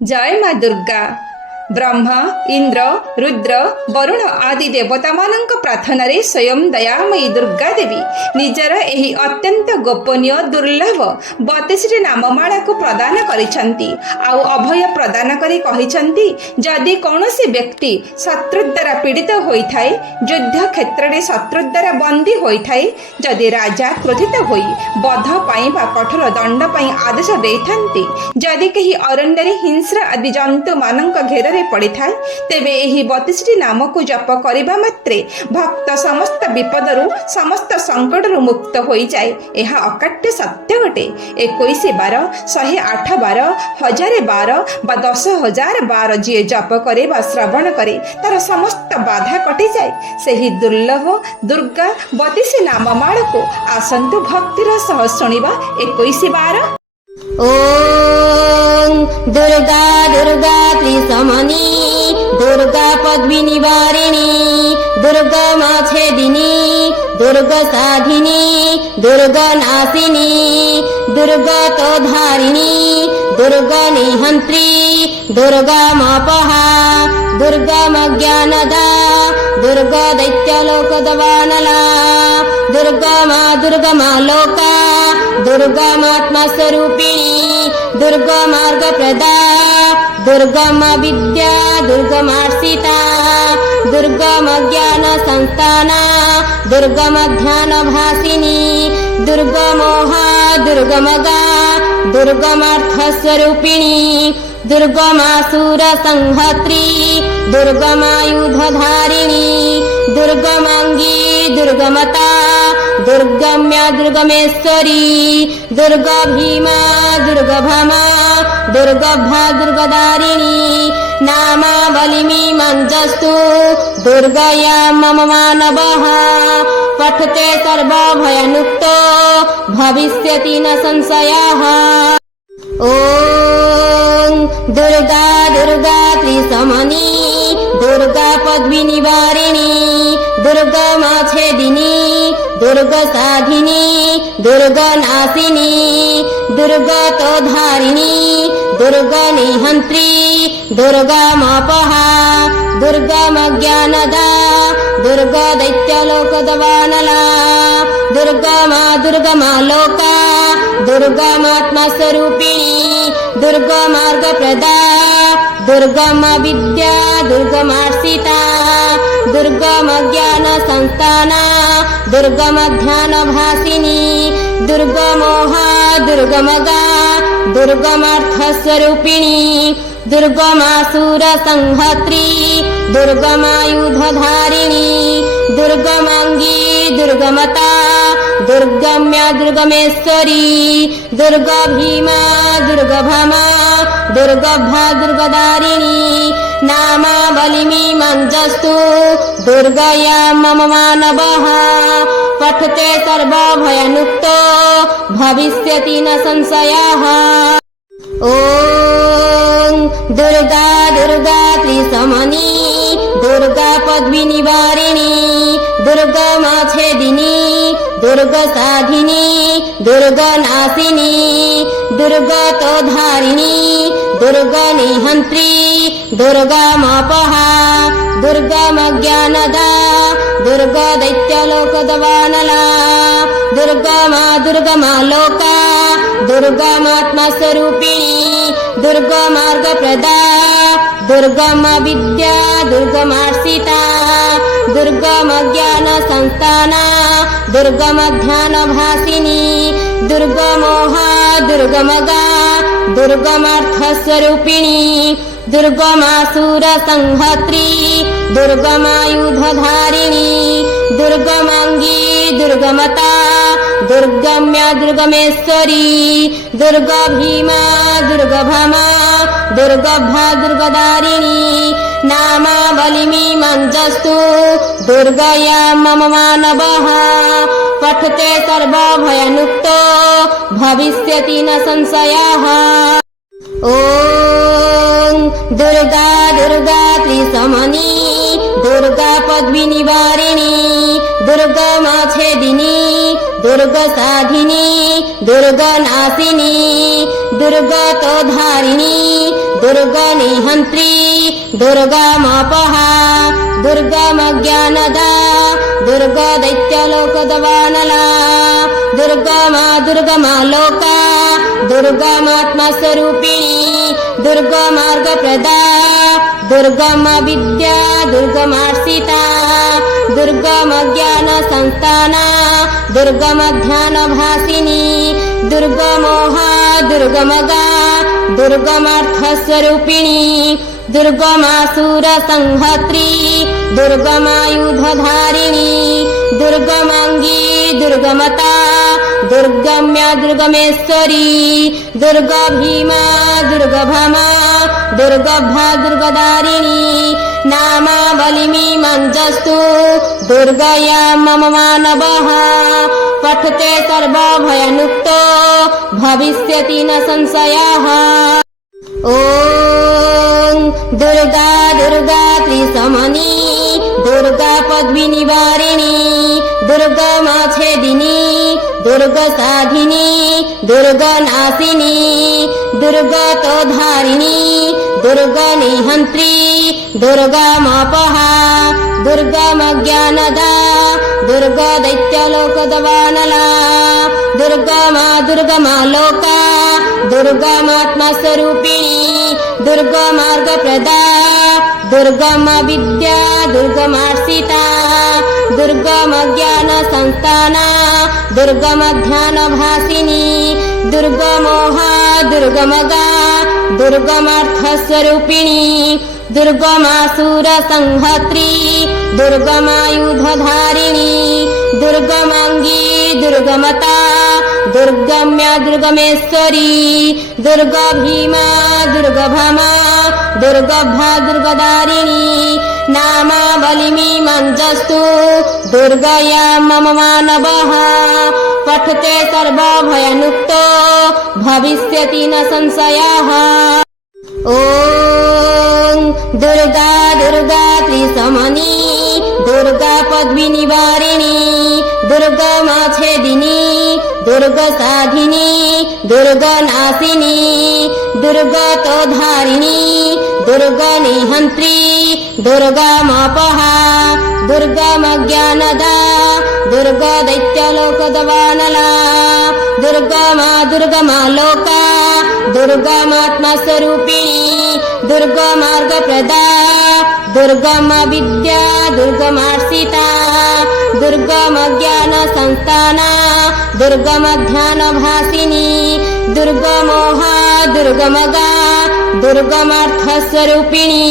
जय माँ दुर्गा। ब्रह्मा इंद्र रुद्र वरुण आदि देवता मानक प्रार्थना रे स्वयं दयामयी दुर्गा देवी निजर एही अत्यंत गोपनीय दुर्लभ 32 नाममाला को प्रदान करिसंती आउ अभय प्रदान करी कहिसंती जदि कौनसी व्यक्ति शत्रु द्वारा पीड़ित होइथाय, युद्ध क्षेत्र रे शत्रु द्वारा बंदी होइथाय, जदि राजा क्रोधित होई बध पाई बा कठोर दंड पाई आदेश देइथांती, जदि केही अरण्य रे हिंस्र आदि जंतु मानक घेर पड़ी था तेबे एही 32 नाम को जप करिबा मात्रे भक्त समस्त विपदरु समस्त संकटरु मुक्त होई जाए। यह अकाट्य सत्य गोटे। 21 बार 108 बार 1000 बार बा 10,000 बार जी जप करे बा श्रवण करे तार समस्त बाधा कटि जाए। सेही दुर्लभ दुर्गा 32 नाममाला को आसंतु भक्तिर सह सुनिबा 21 बार। ओम दुर्गा दुर्गा त्रिसमनी दुर्गा पद्मी निवारिणी दुर्गा माछेदिनी दुर्गा साधिनी दुर्गा नाशिनी दुर्गा तोधारिणी दुर्गा निहंत्री दुर्गा मापहा दुर्गा मज्ञानदा दुर्गा दैत्यलोकदवानला दुर्गा मा लोका दुर्गा मात्मा स्वरूपिणी दुर्गा मार्ग प्रदा दुर्गा मा विद्या दुर्गा मार्षिता दुर्गा मा ज्ञान संस्थाना दुर्गा मा ध्यान भासिनी दुर्गा मोहा दुर्गा मगा दुर्गा मार्थ स्वरूपिणी दुर्गा मासुर संहत्री दुर्गा मायुधधारिणी दुर्गा मांगी दुर्गा मता दुर्गम्या दुर्गमेश्वरी दुर्गा भीमा दुर्गा भामा दुर्गा भा दुर्गदारिणी नामा बलिमी मंजस्तु दुर्गया मम मानवः पठते सर्वभयमुक्तो भविष्यति न संशयः। ओम दुर्गा दुर्गा त्रिसमनी दुर्गा पद्मी निवारिणी दुर्गा माछेदिनी दुर्गा साधिनी दुर्गा नाशिनी दुर्गा तोधारिणी दुर्गा निहंत्री दुर्गा मापहा दुर्गा मज्ञानदा दुर्गा दैत्यलोकदवानला दुर्गा मा लोका दुर्गा मात्मा स्वरूपिणी दुर्गा मार्ग प्रदा दुर्गा मा विद्या दुर्गा मार्षिता दुर्गा मा ज्ञान संस्थाना दुर्गा मा ध्यान भासिनी दुर्गा मोहा दुर्गा मगा दुर्गा मार्थ स्वरूपिणी दुर्गा मासुर संहत्री दुर्गा मायुधधारिणी दुर्गा मांगी दुर्गा मता दुर्गम्या दुर्गमेश्वरी दुर्गा भीमा दुर्गा भामा दुर्गा भा दुर्गदारिणी नामा बलिमी मंजस्तु दुर्गया मम मानवः पठते सर्वभयमुक्तो भविष्यति न संशयः। ओम दुर्गा दुर्गा त्रिसमनी दुर्गा पद्मी निवारिणी दुर्गा माछेदिनी दुर्गा साधिनी दुर्गा नाशिनी दुर्गा तोधारिणी दुर्गा निहंत्री दुर्गा मापहा दुर्गा मज्ञानदा दुर्गा दैत्यलोकदवानला दुर्गा मा लोका दुर्गा मात्मा स्वरूपिणी दुर्गा मार्ग प्रदा दुर्गा मा विद्या दुर्गा मार्षिता दुर्गा मा ज्ञान संस्थाना दुर्गा मा ध्यान भासिनी दुर्गा मोहा दुर्गा मगा दुर्गा मार्थ स्वरूपिणी दुर्गा मासुर संहत्री दुर्गा मायुधधारिणी दुर्गा मांगी दुर्गा मता दुर्गम्या दुर्गमेश्वरी दुर्गा भीमा दुर्गा भामा दुर्गा भा दुर्गदारिणी नामा बलिमी मंजस्तु दुर्गया मम मानवः पठते सर्वभयमुक्तो भविष्यति न संशयः। ओम दुर्गा दुर्गा त्रिसमनी दुर्गा पद्मी निवारिणी दुर्गा माछेदिनी दुर्गा साधिनी दुर्गा नाशिनी दुर्गा तोधारिणी दुर्गनिहन्त्री दुर्गमपहा दुर्गमज्ञानदा दुर्गदैत्यलोकदवानला दुर्गमा लोका दुर्गमात्मस्वरूपिणी दुर्गमार्गप्रदा दुर्गमविद्या दुर्गमार्षिता दुर्गमज्ञानसंस्थाना दुर्गमध्यानभासिनी दुर्गमोहा दुर्गमगा दुर्गमार्थस्वरूपिणी दुर्गमासुरसंहत्री दुर्गमायुधधारिणी दुर्गमांगी दुर्गमता दुर्गम्या दुर्गमेश्वरी दुर्गभीमा दुर्गभमा दुर्गभा दुर्गदारिणी नामावलिमीमञ्जस्तु दुर्गया मम मानवः पठते सर्वभयमुक्तो भविष्यति न संशयः। ॐ दुर्गा दुर्गा त्रिसमनी दुर्गा पद्मिनिवारिणी दुर्गमच्छेदिनी दुर्गसाधिनी दुर्गनाशिनी दुर्गतोद्धारिणी दुर्गनिहन्त्री दुर्गमपहा दुर्गमज्ञानदा दुर्गदैत्यलोकदवानला दुर्गमा लोका दुर्गमात्मस्वरूपिणी दुर्गमार्गप्रदा दुर्गमविद्या दुर्गमार्षिता दुर्गमज्ञानसंस्थाना दुर्गमध्यानभासिनी दुर्गमोहा दुर्गमगा दुर्गमार्थस्वरूपिणी दुर्गमासुरसंहत्री दुर्गमायुधधारिणी दुर्गमांगी दुर्गमता दुर्गम्या दुर्गमेश्वरी दुर्गभीमा दुर्गभमा दुर्गभा दुर्गदारिणी नामावलिमीमञ्जस्तु दुर्गया मम मानवः पठते सर्वभयमुक्तो भविष्यति न संशयः। ॐ दुर्गा दुर्गा त्रिसमनी दुर्गा पद्मिनिवारिणी दुर्गमच्छेदिनी दुर्गसाधिनी दुर्गनाशिनी दुर्गतोद्धारिणी दुर्गनिहन्त्री दुर्गमपहा दुर्गमज्ञानदा दुर्गदैत्यलोकदवानला दुर्गमा लोका दुर्गमात्मस्वरूपिणी दुर्गमार्गप्रदा दुर्गमविद्या दुर्गमार्षिता दुर्गमज्ञानसंस्थाना दुर्गमध्यानभासिनी दुर्गमोहा दुर्गमगा दुर्गमार्थस्वरूपिणी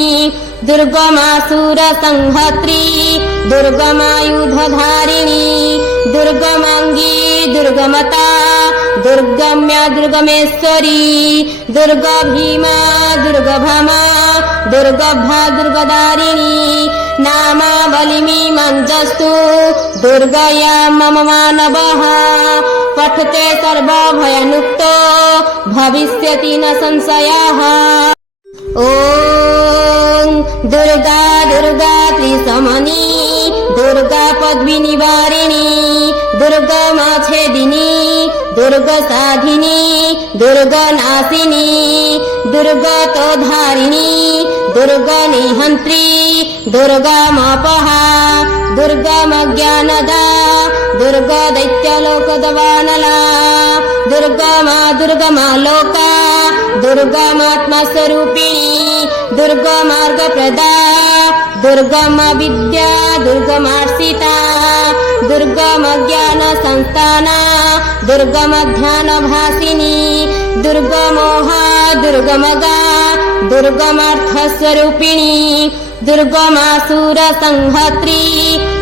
दुर्गमासुरसंहत्री दुर्गमायुधधारिणी दुर्गमांगी दुर्गमता दुर्गम्या दुर्गमेश्वरी दुर्गभीमा दुर्गभमा दुर्गभा दुर्गदारिणी नामावलिमीमञ्जस्तु दुर्गया मम मानवः पठते सर्वभयमुक्तो भविष्यति न संशयः। ॐ दुर्गा दुर्गा त्रिसमनी दुर्गा पद्मिनिवारिणी दुर्गमच्छेदिनी दुर्गसाधिनी दुर्गनाशिनी दुर्गतोद्धारिणी दुर्गनिहन्त्री दुर्गमपहा दुर्गमज्ञानदा दुर्गदैत्यलोकदवानला दुर्गमा लोका दुर्गमात्मस्वरूपिणी दुर्गमार्गप्रदा दुर्गमविद्या दुर्गमार्षिता दुर्गमज्ञानसंस्थाना दुर्गमध्यानभासिनी दुर्गमोहा दुर्गमगा दुर्गमार्थस्वरूपिणी दुर्गमासुरसंहत्री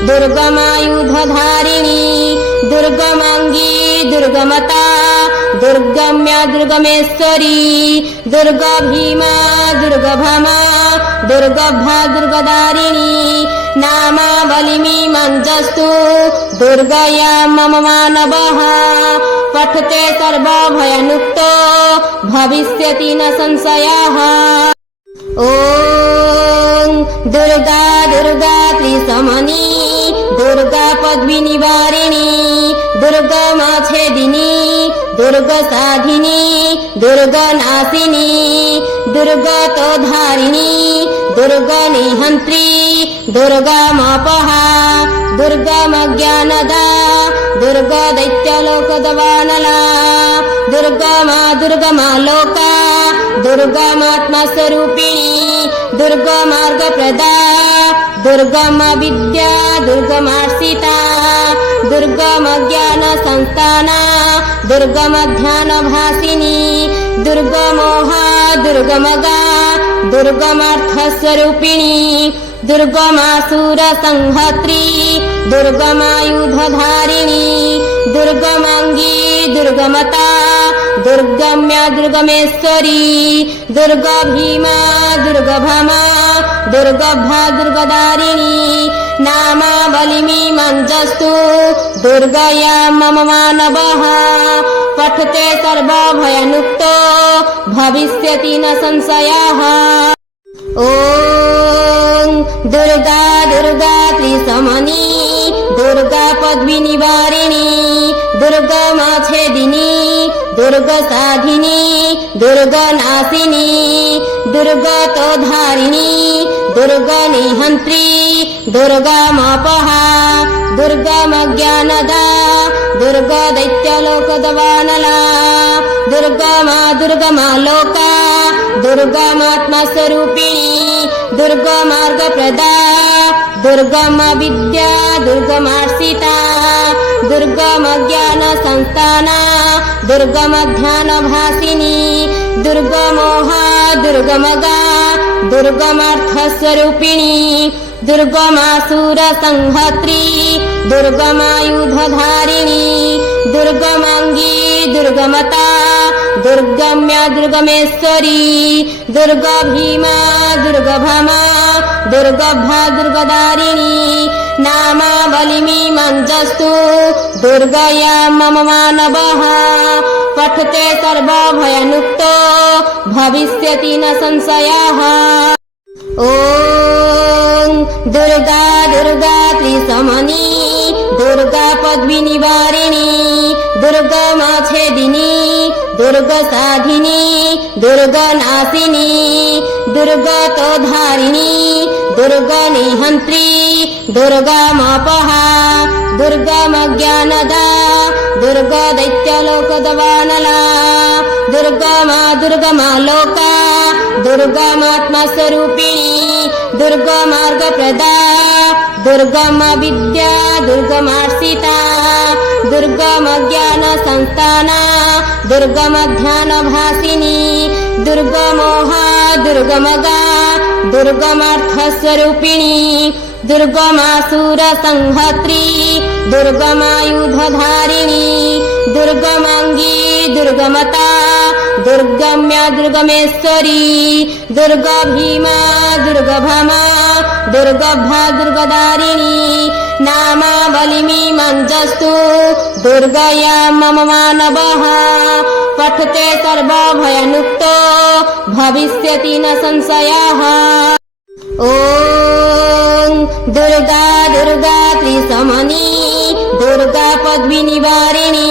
दुर्गमायुधधारिणी दुर्गमांगी दुर्गमता दुर्गम्या दुर्गमेश्वरी दुर्गभीमा दुर्गभमा दुर्गभा दुर्गदारिणी नामावलिमीमञ्जस्तु दुर्गया मम मानवः पठते सर्वभयमुक्तो भविष्यति न संशयः। ॐ दुर्गा दुर्गा त्रिसमनी दुर्गा पद्मिनिवारिणी दुर्गमच्छेदिनी दुर्गसाधिनी दुर्गनाशिनी दुर्गतोधारिणी दुर्गनिहन्त्री दुर्गामापहा दुर्गमज्ञानदा दुर्गदैत्यलोकदवानला दुर्गमा दुर्गमालोका दुर्गमात्मस्वरूपिणी दुर्गमार्गप्रदा दुर्गमविद्या दुर्गमार्षिता दुर्गमज्ञानसंस्थाना दुर्गमध्यानभासिनी दुर्गमोहा दुर्गमगा दुर्गमार्थस्वरूपिणी दुर्गमासुरसंहत्री दुर्गमायुधधारिणी दुर्गमांगी दुर्गमता दुर्गम्या दुर्गमेश्वरी दुर्गभीमा दुर्गभमा दुर्गभा दुर्गदारिणी नामावलिमीमञ्जस्तु दुर्गया मम मानवः पठते सर्वभयमुक्तो भविष्यति न संशयः। ॐ दुर्गा दुर्गा त्रिसमनी दुर्गा पद्मिनिवारिणी दुर्गमाच्छेदिनी दुर्गसाधिनी दुर्गनाशिनी दुर्गतोधारिणी दुर्गनिहन्त्री दुर्गामापहा दुर्गमज्ञानदा दुर्गदैत्यलोकदवानला दुर्गमा दुर्गमालोका दुर्गमात्मस्वरूपिणी दुर्गमार्गप्रदा दुर्गमविद्या दुर्गमार्षिता दुर्गमज्ञानसंस्थाना दुर्गमध्यानभासिनी दुर्गमोहा दुर्गमगा दुर्गमार्थस्वरूपिणी दुर्गमासुरसंहत्री दुर्गमायुधधारिणी दुर्गमांगी दुर्गमता दुर्गम्या दुर्गमेश्वरी दुर्गभीमा दुर्गभमा दुर्गभा दुर्गदारिणी नामावलिमीमञ्जस्तु दुर्गया मम मानवः पठते सर्वभयमुक्तो भविष्यति न संशयः। ॐ दुर्गा दुर्गा त्रिसमनी दुर्गा पद्मिनिवारिणी दुर्गमाच्छेदिनी दुर्गसाधिनी दुर्गनाशिनी दुर्गतोधारिणी दुर्गनिहन्त्री दुर्गामापहा दुर्गमज्ञानदा दुर्गदैत्यलोकदवानला दुर्गमा दुर्गमालोका दुर्गमात्मस्वरूपिणी दुर्गमार्गप्रदा दुर्गमविद्या दुर्गमार्षिता दुर्गमज्ञानसंस्थाना दुर्गमध्यानभासिनी दुर्गमोहा दुर्गमगा दुर्गमार्थस्वरूपिणी दुर्गमासुरसंहत्री दुर्गमायुधधारिणी दुर्गमांगी दुर्गमता दुर्गम्या दुर्गमेश्वरी दुर्गभीमा दुर्गभमा दुर्गभा दुर्गदारिणी नामावलिमीमञ्जस्तु दुर्गया मम मानवः पठते सर्वभयमुक्तो भविष्यति न संशयः। ॐ दुर्गा दुर्गा त्रिसमनी दुर्गा पद्मिनिवारिणी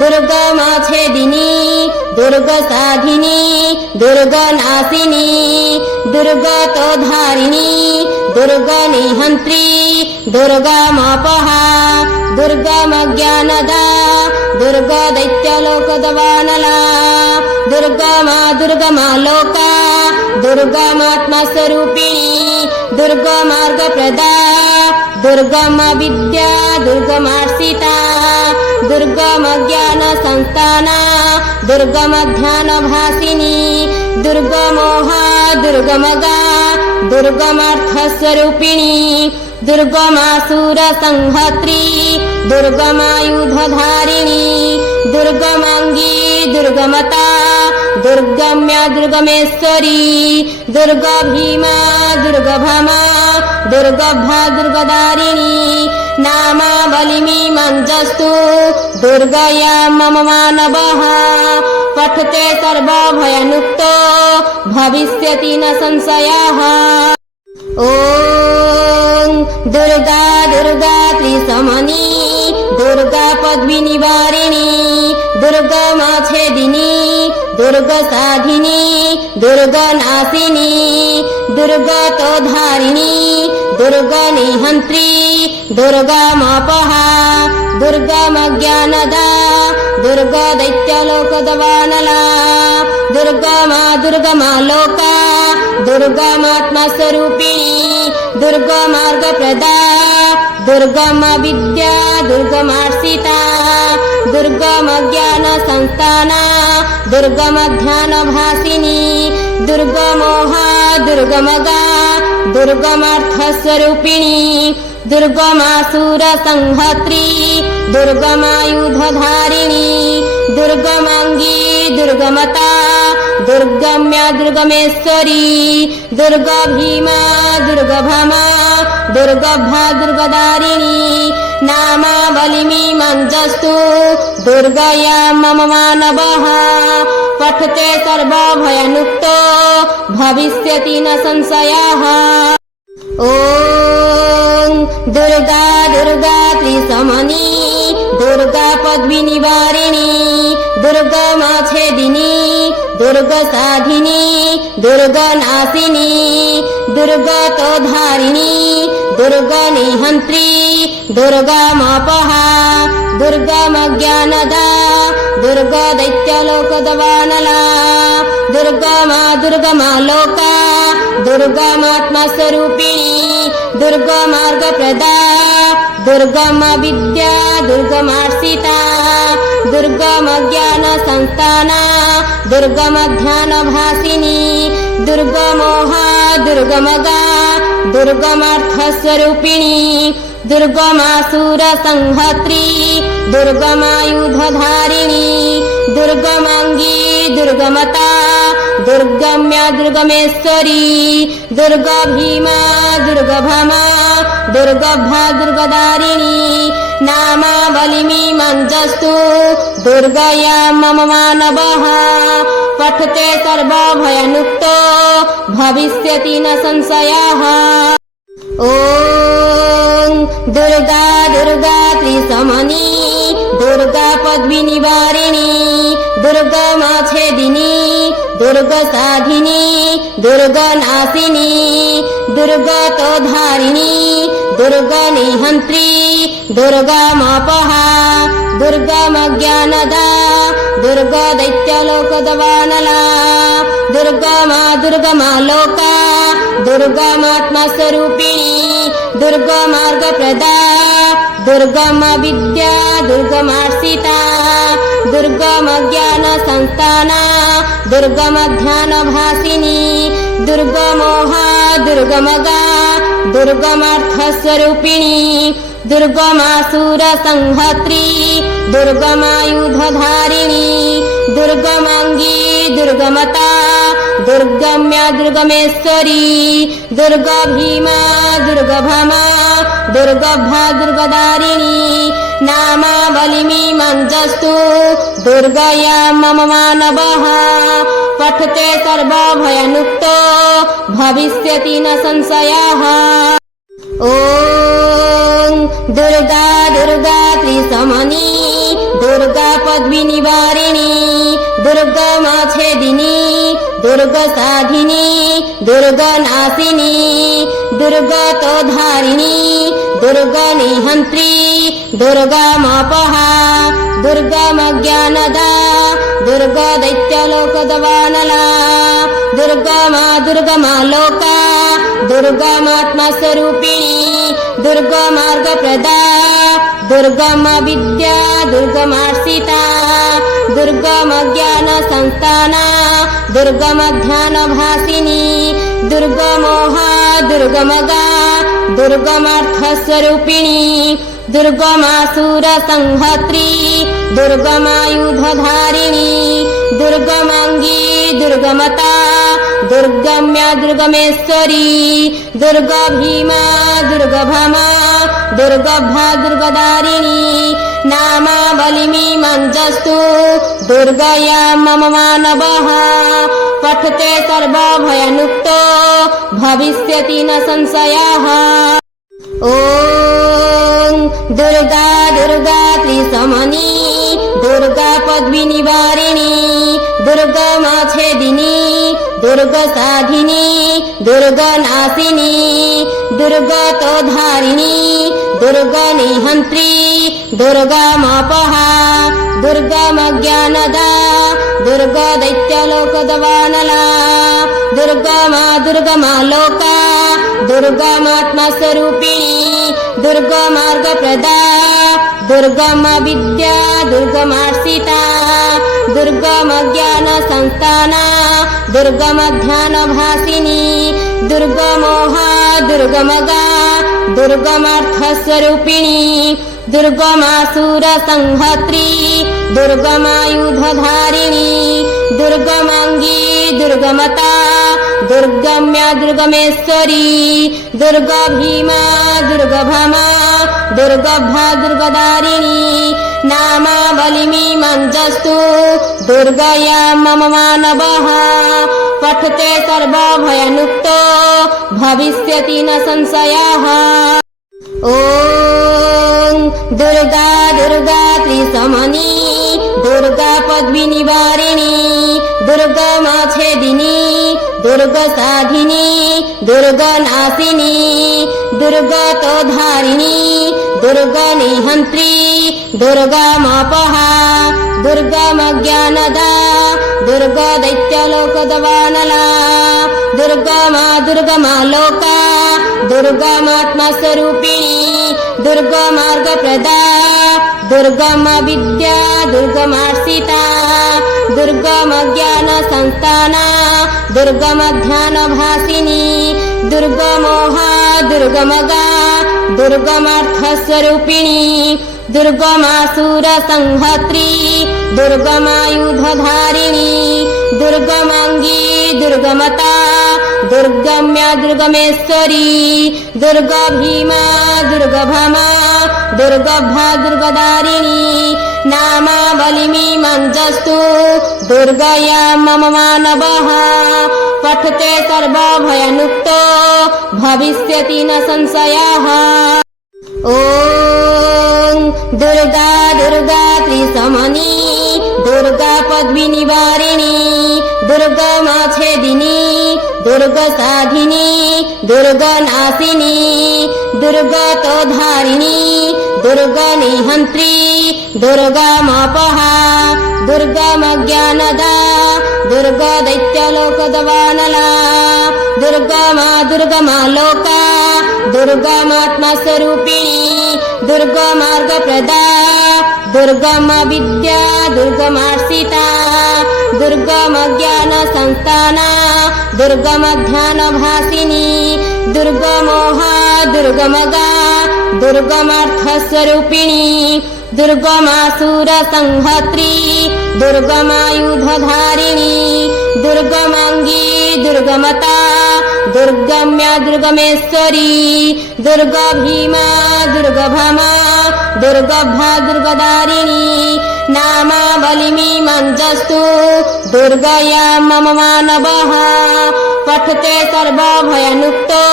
दुर्गमाच्छेदिनी दुर्गसाधिनी दुर्गनाशिनी दुर्गतोधारिणी दुर्गनिहन्त्री दुर्गामापहा दुर्गमज्ञानदा दुर्गदैत्यलोकदवानला दुर्गमा दुर्गमालोका दुर्गमात्मस्वरूपिणी दुर्गमार्गप्रदा दुर्गमविद्या दुर्गमार्षिता दुर्गमज्ञानसंस्थाना दुर्गमध्यानभासिनी दुर्गमोहा दुर्गमगा दुर्गमार्थस्वरूपिणी दुर्गमासुरसंहत्री दुर्गमायुधधारिणी दुर्गमांगी दुर्गमता दुर्गम्या दुर्गमेश्वरी दुर्गभीमा दुर्गभमा दुर्गभा दुर्गदारिणी नामावलिमीमञ्जस्तु दुर्गया मम मानवः पठते सर्वभयमुक्तो भविष्यति न संशयः। ॐ दुर्गा दुर्गा त्रिसमनी दुर्गा पद्मिनिवारिणी दुर्गमच्छेदिनी दुर्गसाधिनी दुर्गनाशिनी दुर्गतोद्धारिणी दुर्गनिहन्त्री दुर्गामपहा दुर्गमज्ञानदा दुर्गदैत्यलोकदवानला दुर्गमालोका दुर्गमात्मस्वरूपिणी दुर्गमार्गप्रदा दुर्गमविद्या दुर्गमार्षिता दुर्गमज्ञानसंस्थाना दुर्गमध्यानभासिनी दुर्गमोहा दुर्गमगा दुर्गमार्थस्वरूपिणी दुर्गमासुरसंहत्री दुर्गमायुधधारिणी दुर्गमांगी दुर्गमता दुर्गम्या दुर्गमेश्वरी दुर्गभीमा दुर्गभमा दुर्गभा दुर्गदारिणी नामावलिमीमञ्जस्तु दुर्गया मम मानवः पठते सर्वभयमुक्तो भविष्यति न संशयः। ॐ दुर्गा दुर्गा त्रिसमनी दुर्गा पद्मिनिवारिणी दुर्गमच्छेदिनी दुर्गसाधिनी दुर्गनाशिनी दुर्गतोद्धारिणी दुर्गनिहन्त्री दुर्गामपहा दुर्गमज्ञानदा दुर्गदैत्यलोकदवानला दुर्गमालोका दुर्गमात्मस्वरूपिणी दुर्गमार्गप्रदा दुर्गमविद्या दुर्गमार्षिता दुर्गमज्ञानसंस्थाना दुर्गमध्यानभासिनी दुर्गमोहा दुर्गमगा दुर्गमार्थस्वरूपिणी दुर्गमासुरसंहत्री दुर्गमायुधधारिणी दुर्गमांगी दुर्गमता दुर्गम्या दुर्गमेश्वरी दुर्गभीमा दुर्गभमा दुर्गभा दुर्गदारिणी नामावलिमीमञ्जस्तु दुर्गया मम मानवः पठते सर्वभयमुक्तो भविष्यति न संशयः। ॐ दुर्गा दुर्गा त्रिसमनी दुर्गा पद्मिनिवारिणी दुर्गमच्छेदिनी दुर्गसाधिनी दुर्गनाशिनी दुर्गतोद्धारिणी दुर्गनिहन्त्री दुर्गामपहा दुर्गमज्ञानदा दुर्गदैत्यलोकदवानला दुर्गमालोका दुर्गमात्मस्वरूपिणी दुर्गमार्गप्रदा दुर्गमविद्या दुर्गमार्षिता दुर्गमज्ञानसंस्थाना दुर्गमध्यानभासिनी दुर्गमोहा दुर्गमगा दुर्गमार्थस्वरूपिणी दुर्गमासुरसंहत्री दुर्गमायुधधारिणी दुर्गमांगी दुर्गमता दुर्गम्या दुर्गमेश्वरी दुर्गभीमा दुर्गभमा दुर्गभा दुर्गदारिणी नामावलिमीमञ्जस्तु दुर्गया मम मानवः पठते सर्वभयमुक्तो भविष्यति न संशयः। ॐ दुर्गा दुर्गा त्रिसमनी दुर्गा पद्मिनिवारिणी दुर्गमच्छेदिनी दुर्गसाधिनी दुर्गनाशिनी दुर्गतोद्धारिणी दुर्गनिहन्त्री दुर्गामपहा दुर्गमज्ञानदा दुर्गदैत्यलोकदवानला दुर्गमालोका दुर्गमात्मस्वरूपिणी दुर्गमार्गप्रदा दुर्गमविद्या दुर्गमार्षिता दुर्गमज्ञानसंस्थाना दुर्गमध्यानभासिनी दुर्गमोहा दुर्गमगा दुर्गमार्थस्वरूपिणी दुर्गमासुरसंहत्री दुर्गमायुधधारिणी दुर्गमांगी दुर्गमता दुर्गम्या दुर्गमेश्वरी दुर्गभीमा दुर्गभमा दुर्गभा दुर्गदारिणी नामावलिमीमञ्जस्तु दुर्गया मम मानवः पठते सर्वभयमुक्तो भविष्यति न संशयः। ॐ दुर्गा दुर्गा त्रिसमनी दुर्गा पद्मिनिवारिणी दुर्गमच्छेदिनी दुर्गसाधिनी दुर्गनाशिनी दुर्गतोधारिणी दुर्गनिहन्त्री दुर्गामपहा दुर्गमज्ञानदा दुर्गदैत्यलोकदवानला दुर्गमा लोका दुर्गमात्मस्वरूपिणी दुर्गमार्गप्रदा दुर्गमविद्या दुर्गमार्षिता दुर्गमज्ञानसंस्थाना दुर्गमध्यानभासिनी दुर्गमोहा दुर्गमगा दुर्गमार्थस्वरूपिणी दुर्गमासुरसंहत्री दुर्गमायुधधारिणी दुर्गमांगी दुर्गमता दुर्गम्या दुर्गमेश्वरी दुर्गभीमा दुर्गभमा दुर्गभा दुर्गदारिणी नामावलिमीमञ्जस्तु दुर्गया मम मानवः पठते सर्वभयमुक्तो भविष्यति न संशयः। ॐ दुर्गा दुर्गा त्रिसमनी दुर्गा पद्मिनिवारिणी दुर्गमच्छेदिनी दुर्गसाधिनी दुर्गनाशिनी दुर्गतोधारिणी दुर्गनिहन्त्री दुर्गामपहा दुर्गमज्ञानदा दुर्गदैत्यलोकदवानला दुर्गमा लोका दुर्गमात्मस्वरूपिणी दुर्गमार्गप्रदा दुर्गमविद्या दुर्गमार्षिता दुर्गमज्ञानसंस्थाना दुर्गमध्यानभासिनी दुर्गमोहा दुर्गमगा दुर्गमार्थस्वरूपिणी दुर्गमासुरसंहत्री दुर्गमायुधधारिणी दुर्गमांगी दुर्गमता दुर्गम्या दुर्गमेश्वरी दुर्गभीमा दुर्गभमा दुर्गभा दुर्गदारिणी नामावलिमीमञ्जस्तु दुर्गया मम मानवः पठते सर्वभयमुक्तो भविष्यति न संशयः। ॐ दुर्गा दुर्गा त्रिसमनी दुर्गा पद्मिनिवारिणी दुर्गमच्छेदिनी दुर्गसाधिनी दुर्गनाशिनी दुर्गतोधारिणी दुर्गनिहन्त्री दुर्गामपहा दुर्गमज्ञानदा दुर्गदैत्यलोकदवानला दुर्गमा लोका दुर्गमात्मस्वरूपिणी दुर्गमार्गप्रदा दुर्गमविद्या दुर्गमार्षिता दुर्गमज्ञानसंस्थाना दुर्गमध्यानभासिनी दुर्गमोहा दुर्गमगा दुर्गमार्थस्वरूपिणी दुर्गमासुरसंहत्री दुर्गमायुधधारिणी दुर्गमांगी दुर्गमता दुर्गम्या दुर्गमेश्वरी दुर्गभीमा दुर्गभमा दुर्गभा दुर्गदारिणी नामावलिमीमञ्जस्तु दुर्गया मम मानवः पठते सर्वभयमुक्तो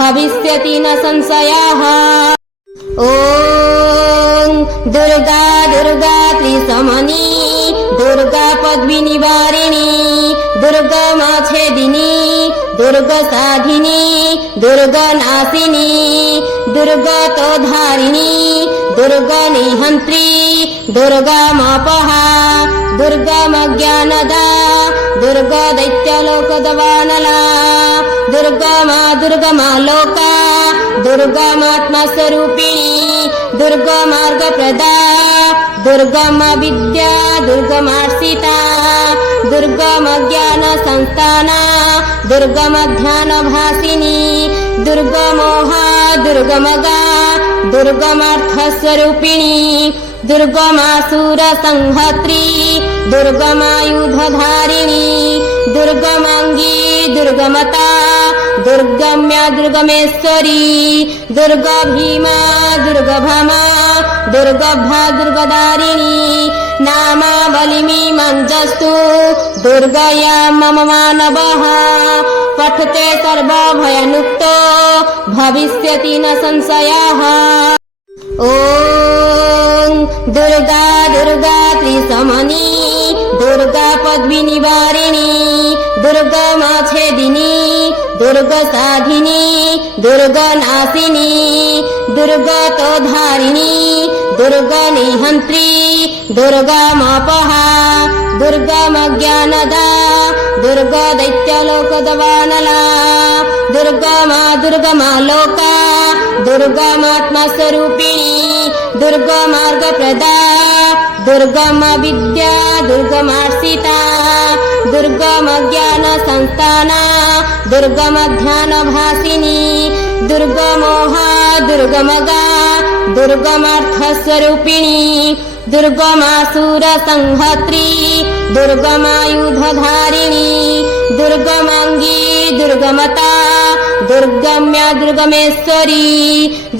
भविष्यति न संशयः। ॐ दुर्गा दुर्गा त्रिसमनी दुर्गा पद्मिनिवारिणी दुर्गमच्छेदिनी दुर्गसाधिनी दुर्गनाशिनी दुर्गतोधारिणी दुर्गनिहन्त्री दुर्गामपहा दुर्गमज्ञानदा दुर्गदैत्यलोकदवानला दुर्गमा लोका दुर्गमात्मस्वरूपिणी दुर्गमार्गप्रदा दुर्गमविद्या दुर्गमार्षिता दुर्गमज्ञानसंस्थाना दुर्गमध्यानभासिनी दुर्गमोहा दुर्गमगा दुर्गमार्थस्वरूपिणी दुर्गमासुरसंहत्री दुर्गमायुधधारिणी दुर्गमांगी दुर्गमता दुर्गम्या दुर्गमेश्वरी दुर्गभीमा दुर्गभमा दुर्गभा दुर्गदारिणी नामावलिमीमञ्जस्तु दुर्गया मम मानवः पठते सर्वभयमुक्तो भविष्यति न संशयः। ॐ दुर्गा दुर्गा त्रिसमनी दुर्गा पद्मिनिवारिणी दुर्गमाच्छेदिनी दुर्गसाधिनी दुर्गनाशिनी दुर्गतोधारिणी दुर्गनिहन्त्री दुर्गामापहा दुर्गमज्ञानदा दुर्गदैत्यलोकदवानला दुर्गमा दुर्गमा लोका दुर्गमात्मस्वरूपिणी दुर्गमार्गप्रदा दुर्गमा विद्या दुर्गमार्षिता दुर्गमज्ञानसंस्थाना दुर्गमध्यानभासिनी दुर्गमोहा दुर्गमगा दुर्गमार्थस्वरूपिणी दुर्गमासुरसंहत्री दुर्गमायुधधारिणी दुर्गमांगी दुर्गमता दुर्गम्या दुर्गमेश्वरी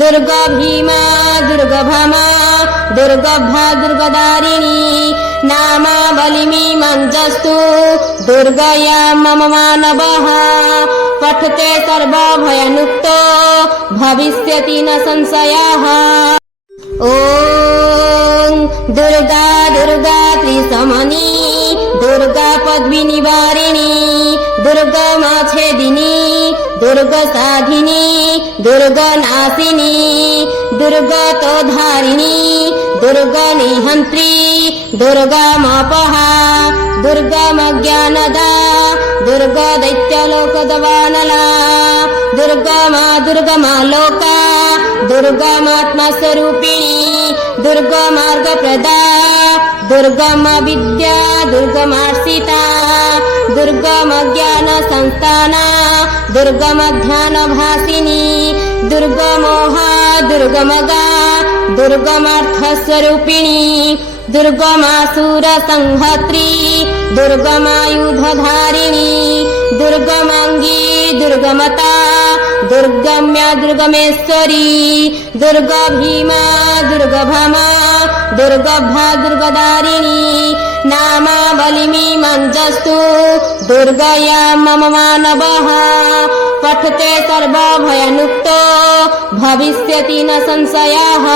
दुर्गभीमा दुर्गभमा दुर्गभा दुर्गदारिणी नामावलिमीमञ्जस्तु दुर्गया मम मानवः पठते सर्वभयमुक्तो भविष्यति न संशयः ॐ दुर्गा दुर्गा त्रिसमनी दुर्गा पद्मिनिवारिणी दुर्गमाच्छेदिनी दुर्गसाधिनी दुर्गनाशिनी दुर्गतोधारिणी दुर्गनिहन्त्री दुर्गामापहा दुर्गमज्ञानदा दुर्गदैत्यलोकदवानला दुर्गमा दुर्गमा लोका दुर्गमात्मस्वरूपिणी दुर्गमार्गप्रदा दुर्गमा विद्या दुर्गमार्षिता दुर्गमज्ञानसंस्थाना दुर्गमध्यानभासिनी दुर्गमोहा दुर्गमगा दुर्गमार्थस्वरूपिणी दुर्गमासुरसंहत्री दुर्गमायुधधारिणी दुर्गमांगी दुर्गमता दुर्गम्या दुर्गमेश्वरी दुर्गभीमा दुर्गभमा दुर्गभा दुर्गदारिणी नामावलिमीमञ्जस्तु दुर्गया मम मानवः पठते सर्वभयमुक्तो भविष्यति न संशयः।